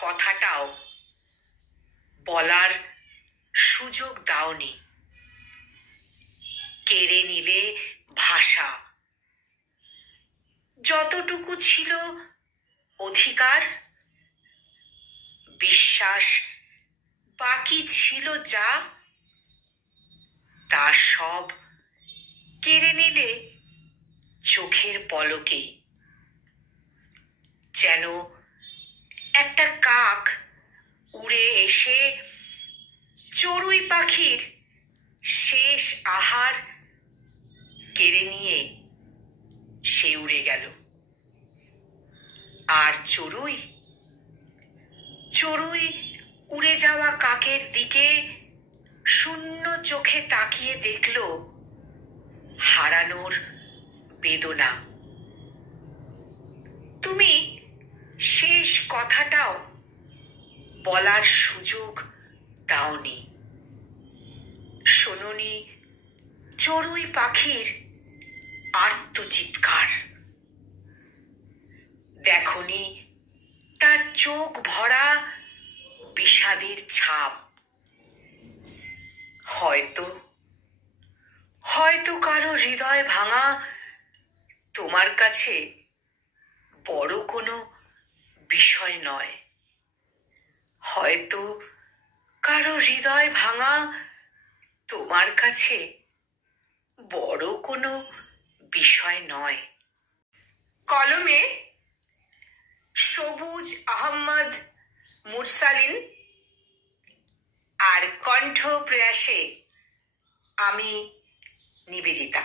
কথাটাও বলার সুযোগ দাওনি। কেড়ে নিলে ভাষা, যতটুকু ছিল অধিকার, বিশ্বাস, বাকি ছিল যা, তা সব কেড়ে নিলে চোখের পলকে। যেন একটা কাক উড়ে এসে চড়ুই পাখির শেষ আহার কেড়ে নিয়ে সে উড়ে গেল। আর চড়ুই উড়ে যাওয়া কাকের দিকে শূন্য চোখে তাকিয়ে দেখল হারানোর বেদনা। তুমি শেষ কথাটাও বলার সুযোগ দাওনি। শোনোনি চড়ুই পাখির আর্তচিৎকার, দেখনি তার চোখ ভরা বিষাদের ছাপ। হয়তো কারো হৃদয় ভাঙা তোমার কাছে বড় কোনো বিষয় নয়। হয়তো কারো হৃদয় ভাঙা তোমার কাছে বড় কোনো বিষয় নয়। কলমে সবুজ আহমদ মুরসালিন, আর কণ্ঠ প্রয়াসে আমি নিবেদিতা।